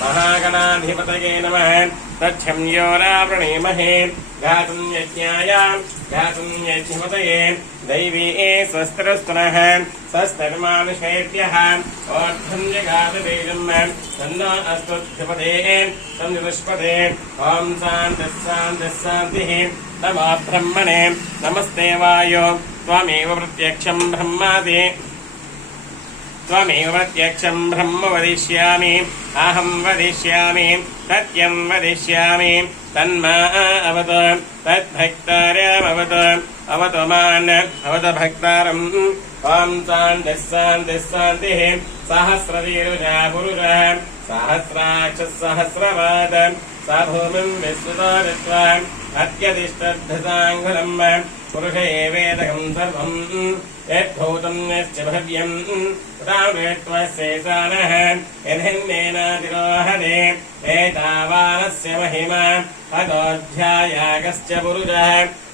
महागणाधिपतये नमः तच्छम्योरावृणीमहे गातुं यज्ञाय गातुं यज्ञपतये दैवी स्वस्तिरस्तुनः स्वस्तिर्मानुषेभ्यः ओर्ध्वं जगातवेदं तन्नो अस्तुभ्यपदे संविष्पदे ॐ शान्तिः शान्तिः शान्तिः नमो ब्रह्मणे नमस्ते वायो त्वमेव प्रत्यक्षं ब्रह्मासि त्वमेव प्रत्यक्षं ब्रह्म वदिष्यामि अहं वदिष्यामि सत्यं वदिष्यामि तन्मा अवत तद्भक्तारमवत अवत मान् अवत भक्तारम् ॐ शान्तिः शान्तिः शान्तिः सहस्रवीरुजा पुरुषः सहस्राक्षः सहस्रपाद स भूमिं विश्रुतो दत्त्वा अत्यतिष्ठद्धसाङ्गुलम् पुरुष एवेदकं सर्वं यद्भूतं यश्च भव्यं रामेत्वशेषानः यदन्नेनातिरोहते एतावानस्य महिमा अतोऽध्यायागश्च पुरुषः